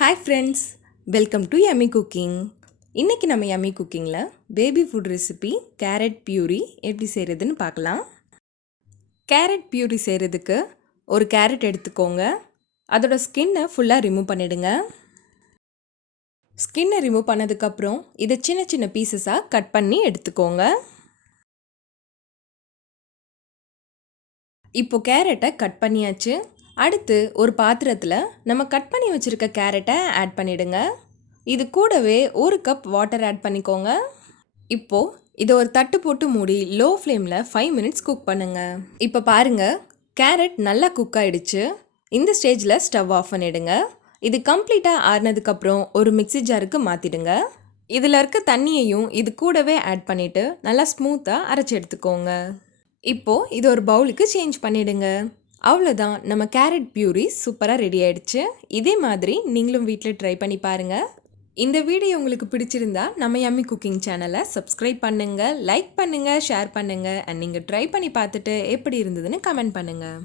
Hi friends, welcome to yummy cooking. இன்றைக்கி நம்ம yummy குக்கிங்கில் பேபி ஃபுட் ரெசிபி கேரட் பியூரி எப்படி செய்கிறதுன்னு பார்க்கலாம். கேரட் பியூரி செய்கிறதுக்கு ஒரு கேரட் எடுத்துக்கோங்க. அதோட ஸ்கின்னை ஃபுல்லாக ரிமூவ் பண்ணிவிடுங்க. ஸ்கின்னை ரிமூவ் பண்ணதுக்கப்புறம் இதை சின்ன சின்ன பீசஸாக கட் பண்ணி எடுத்துக்கோங்க. இப்போது கேரட்டை கட் பண்ணியாச்சு. அடுத்து ஒரு பாத்திரத்தில் நம்ம கட் பண்ணி வச்சுருக்க கேரட்டை ஆட் பண்ணிவிடுங்க. இது கூடவே 1 கப் வாட்டர் ஆட் பண்ணிக்கோங்க. இப்போது இதை ஒரு தட்டு போட்டு மூடி லோ ஃப்ளேமில் 5 மினிட்ஸ் குக் பண்ணுங்கள். இப்போ பாருங்கள், கேரட் நல்லா குக் ஆகிடுச்சு. இந்த ஸ்டேஜில் ஸ்டவ் ஆஃப் பண்ணிவிடுங்க. இது கம்ப்ளீட்டாக ஆறினதுக்கப்புறம் ஒரு மிக்ஸி ஜாருக்கு மாற்றிடுங்க. இதில் இருக்க தண்ணியையும் இது கூடவே ஆட் பண்ணிவிட்டு நல்லா ஸ்மூத்தாக அரைச்சி எடுத்துக்கோங்க. இப்போது இது ஒரு பவுலுக்கு சேஞ்ச் பண்ணிவிடுங்க. அவ்வளோதான், நம்ம கேரட் பியூரி சூப்பராக ரெடி ஆகிடுச்சு. இதே மாதிரி நீங்களும் வீட்டில் ட்ரை பண்ணி பாருங்கள். இந்த வீடியோ உங்களுக்கு பிடிச்சிருந்தா நம்ம யம்மி குக்கிங் சேனலை சப்ஸ்கிரைப் பண்ணுங்கள், லைக் பண்ணுங்கள், ஷேர் பண்ணுங்கள். அண்ட் நீங்கள் ட்ரை பண்ணி பார்த்துட்டு எப்படி இருந்ததுன்னு கமெண்ட் பண்ணுங்கள்.